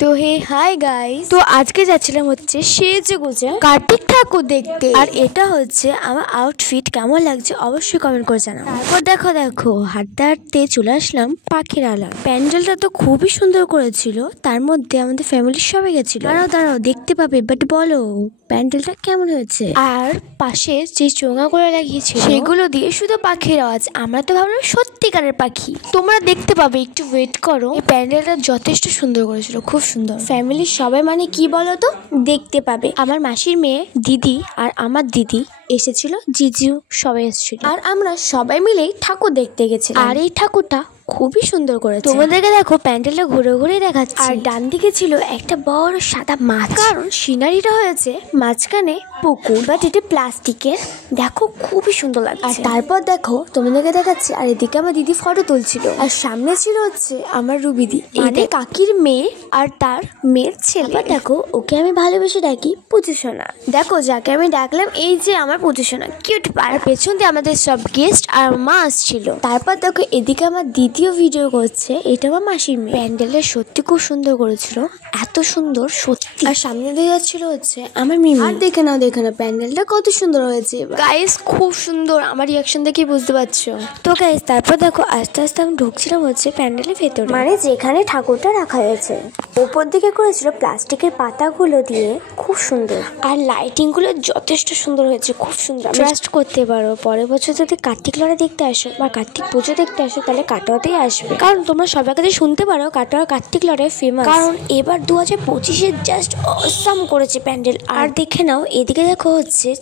তো হে hi guys, তো আজকে যাচ্ছিলাম হচ্ছে সেজেগুজে কার্তিক ঠাকুর দেখতে। আর এটা হচ্ছে আমার আউটফিট কেমন লাগছে অবশ্যই কমেন্ট করে জানাও। তারপর দেখো হাঁটতে হাঁটতে চলে আসলাম পাখির আলা। প্যান্ডেলটা তো খুবই সুন্দর করেছিল, তার মধ্যে আমাদের ফ্যামিলির সবাই গেছিল। দাঁড়াও দেখতে পাবে, বাট বলো প্যান্ডেলটা কেমন হয়েছে। আর পাশে যে চোঙাগুলো লাগিয়েছিল সেগুলো দিয়ে শুধু পাখির আওয়াজ। আমরা তো ভাবলাম সত্যিকারের পাখি। তোমরা দেখতে পাবে, একটু ওয়েট করো। এই প্যান্ডেলটা যথেষ্ট সুন্দর করেছিল, খুব সুন্দর। ফ্যামিলির সবাই মানে কি বলো তো, দেখতে পাবে। আমার মাসির মেয়ে, দিদি আর আমার দিদি এসেছিল, জিজু সবাই এসেছিল। আর আমরা সবাই মিলেই ঠাকুর দেখতে গেছি। আর এই ঠাকুরটা খুবই সুন্দর করেছে। তোমাদেরকে দেখো প্যান্ডেলটা ঘুরে ঘুরে দেখাচ্ছে। আর ডান দিকে ছিল একটা বড় সাদা মাছ, কারণ সিনারিটা হয়েছে মাঝখানে পুকুর, বাট এটা প্লাস্টিকের। দেখো খুবই সুন্দর লাগছে। আর তারপর দেখো তোমাদেরকে দেখাচ্ছি, আর এদিকে আমার দিদি ফটো তুলছিল। আর সামনে ছিল হচ্ছে আমার রুবিদি, মানে কাকির মেয়ে আর তার মেয়ের ছেলে। দেখো ওকে আমি ভালোবেসে ডাকি পুজোসোনা। দেখো যাকে আমি ডাকলাম, এই যে আমার পুজোসোনা, কিউট। আর পেছন দিয়ে আমাদের সব গেস্ট আর মা আসছিল। তারপর দেখো এদিকে আমার দ্বিতীয় ভিডিও করছে, এটা আমার মাসির মেয়ে। প্যান্ডেলটা সত্যি খুব সুন্দর করেছিল, এত সুন্দর সত্যি। আর সামনে দিয়ে যাচ্ছিল হচ্ছে আমার মিমি। আর দেখে না প্যান্ডেলটা কত সুন্দর হয়েছে গাইস, খুব সুন্দর। আমার রিয়াকশন দেখে বুঝতে পারছো তো গাইস। তারপর দেখো আস্তে আস্তে আমি ঢুকছিলাম হচ্ছে প্যান্ডেলের ভেতরে, মানে যেখানে ঠাকুরটা রাখা হয়েছে। উপর দিকে করেছিল প্লাস্টিকের পাতাগুলো দিয়ে, খুব সুন্দর। আর লাইটিং গুলো যথেষ্ট সুন্দর হয়েছে, খুব সুন্দর। ট্রাস্ট করতে পারো, পরের বছর যদি কার্তিক লড়া দেখতে আসো বা কার্তিক পুজো দেখতে আসো, তাহলে কাটোয়াতেই আসবে। কারণ তোমরা সবার কাছে শুনতে পারো কাটোয়া কার্তিক লড়াই ফেমাস। কারণ এবার 2025-এ জাস্ট অসাম করেছে প্যান্ডেল। আর দেখে নাও এদিকে দেখো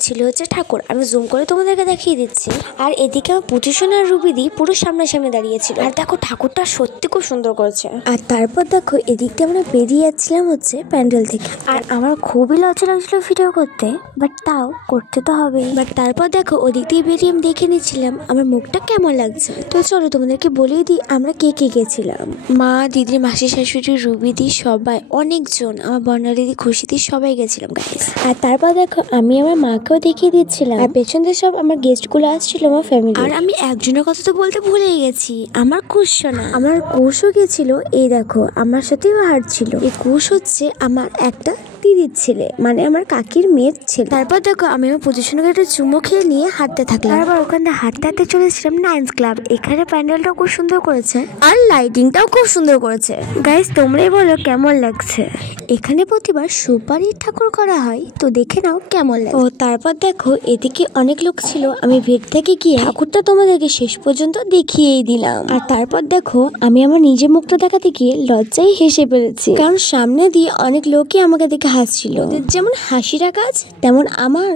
ছিল হচ্ছে ঠাকুর। আমি জুম করে তোমাদেরকে দেখিয়ে দিচ্ছি। আর এদিকে আমার পুজোসোনা আর রুবিদি পুরো সামনাসামনি দাঁড়িয়েছিল। আর দেখো ঠাকুরটা সত্যি খুব সুন্দর করেছে। আর তারপর দেখো এদিকটা আমরা বেরিয়ে যাচ্ছিলাম হচ্ছে প্যান্ডেল থেকে। আর আমার খুবই লজ্জা লাগছিল ভিডিও করতে, বাট তাও করতে তো হবেই। বাট তারপর দেখো ওদিক দিয়ে বেরিয়ে আমি দেখে নিচ্ছিলাম আমার মুখটা কেমন লাগছে। তো চলো তোমাদেরকে বলেই দিই আমরা কে কে গেছিলাম। মা, দিদি, মাসি, শাশুড়ি, রুবিদি, সবাই অনেকজন, আমার বর্ণা দিদি, খুশিদি সবাই গেছিলাম গাইস। আর তারপর দেখো আমি আমার মাকেও দেখিয়ে দিচ্ছিলাম। আর পেছন দিয়ে সব আমার গেস্ট গুলো আসছিল, আমার ফ্যামিলি। আর আমি একজনের কথা তো বলতে ভুলেই গেছি, আমার কুশোনা। আমার কুশও গেছিল। এই দেখো আমার সাথেও হাঁটছিল। এই কুশ হচ্ছে আমার একটা দিদির ছেলে, মানে আমার কাকির মেয়ের ছেলে। তারপর দেখো আমি আমার পজিশনকে একটা চুমো খেয়ে নিয়ে হাঁটতে থাকলাম। আবার ওখানে হাঁটতে হাঁটতে চলেছিলাম নাইন্স ক্লাব। এখানে প্যান্ডেলটাও খুব সুন্দর করেছে আর লাইটিংটাও খুব সুন্দর করেছে গাইস। তোমরাই বলো কেমন লাগছে। এখানে প্রতিবার সুপারির ঠাকুর করা হয়, তো দেখে নাও কেমন লাগে। ও তারপর দেখো এদিকে অনেক লোক ছিল। আমি ভিড় থেকে গিয়ে ঠাকুরটা তোমাদেরকে শেষ পর্যন্ত দেখিয়েই দিলাম। আর তারপর দেখো আমি আমার নিজের মুখটা দেখাতে গিয়ে লজ্জায় হেসে ফেলেছি, কারণ সামনে দিয়ে অনেক লোকই আমাকে দেখে হাসছিল। যেমন হাসিটা কাজ, তেমন আমার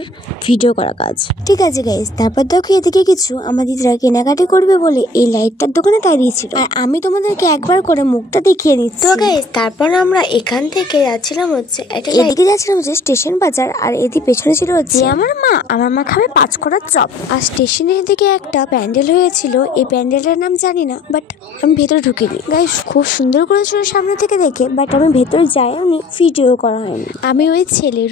ভিডিও করা কাজ। ঠিক আছে গাইস। তারপর দেখো এদিকে কিছু আমার দিদিরা কেনাকাটি করবে বলে এই লাইটটার দোকানে দাঁড়িয়েছিল। আর আমি তোমাদেরকে একবার করে মুখটা দেখিয়ে দিচ্ছি। তো গাইস তারপর আমরা এখান থেকে যাচ্ছিলাম হচ্ছে এদিকে যাচ্ছিলাম হচ্ছে স্টেশন বাজার। আর এদিকে পেছনে ছিল হচ্ছে আমার মা খাবে 5 করার চপ। আর স্টেশনের দিকে একটা প্যান্ডেল হয়েছিল, এই প্যান্ডেলটার নাম জানি না, বাট আমি ভেতরে ঢুকিনি গাইস। খুব সুন্দর করেছিল সামনে থেকে দেখে, বাট আমি ভেতরে যাইনি, ভিডিও করা হয়নি। আমি ওই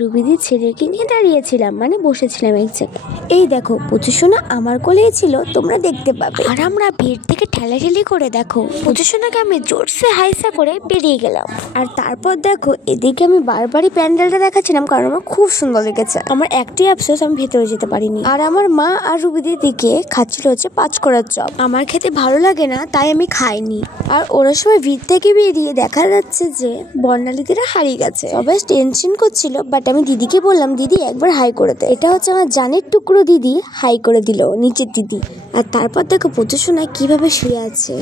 রুবিদির ছেলেকে নিয়ে দাঁড়িয়েছিলাম, মানে বসেছিলাম এক জায়গায়। এই দেখো পুজোসোনা আমার কোলেই ছিল, তোমরা দেখতে পাবে। আর আমরা ভিড় থেকে ঠেলাঠেলি করে দেখো পুজোসোনাকে আমি জোরসে হাইসা করে বেরিয়ে গেলাম। আর তারপর দেখো এদিকে আমি বারবারই প্যান্ডেলটা দেখাচ্ছিলাম, কারণ আমার খুব সুন্দর লেগেছে। আমার একটাই আফসোস, আমি ভেতরে যেতে পারিনি। আর আমার মা আর রুবিদির দিকে খাচ্ছিল হচ্ছে 5 করার চপ। আমার খেতে ভালো লাগে না, তাই আমি খাইনি। আর ওরা সময় ভিড় থেকে বেরিয়ে দেখা যাচ্ছে যে বর্ণালীদিরা হারিয়ে গেছে। সবাই টেনশন করছিল, বাট আমি দিদিকে বললাম দিদি একবার হাই করে দে। এটা হচ্ছে আমার জানের টুকরো দিদি, হাই করে দিল নিচের দিদি। আর তারপর দেখো পুজোসোনা কিভাবে শুয়ে আছে।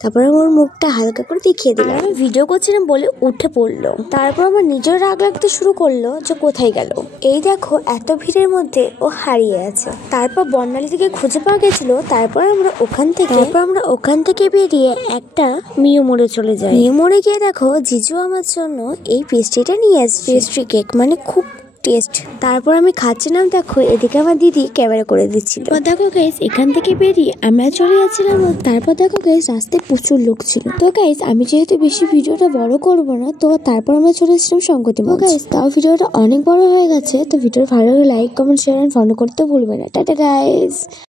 তারপর আমার মুখটা হালকা করে দেখিয়ে দিলাম। আমি ভিডিও করছিলাম বলে উঠে পড়লো। তারপর আমার নিজের রাগ লাগতে শুরু করলো যে কোথায় গেল। এই দেখো এত ভিড়ের মধ্যে ও হারিয়ে আছে। তারপর বর্ণালী দিকে খুঁজে পাওয়া গেছিল। তারপর আমরা ওখান থেকে বেরিয়ে একটা মিও মোড়ে চলে যাই। মিও মোড়ে গিয়ে দেখো জিজু আমার জন্য এই পেস্ট্রিটা নিয়ে আসছে। পেস্ট্রি কেক, মানে খুব টেস্ট। তারপর আমি খাচ্ছিলাম, দেখো এদিকে আমার দিদি ক্যামেরা করে দিচ্ছিল। দেখো গাইস এখান থেকে বেরিয়ে আমরা চলে যাচ্ছিলাম। তারপর দেখো গাইস রাস্তায় প্রচুর লোক ছিল। তো গাইস আমি যেহেতু বেশি ভিডিওটা বড় করব না, তো তারপর আমরা চলে এসেছিলাম সংগতি মঞ্চ। গাইস তাও ভিডিওটা অনেক বড় হয়ে গেছে, তো ভিডিও ভালো লাগলে like, comment, share and follow করতে ভুলবেন না। Tata guys.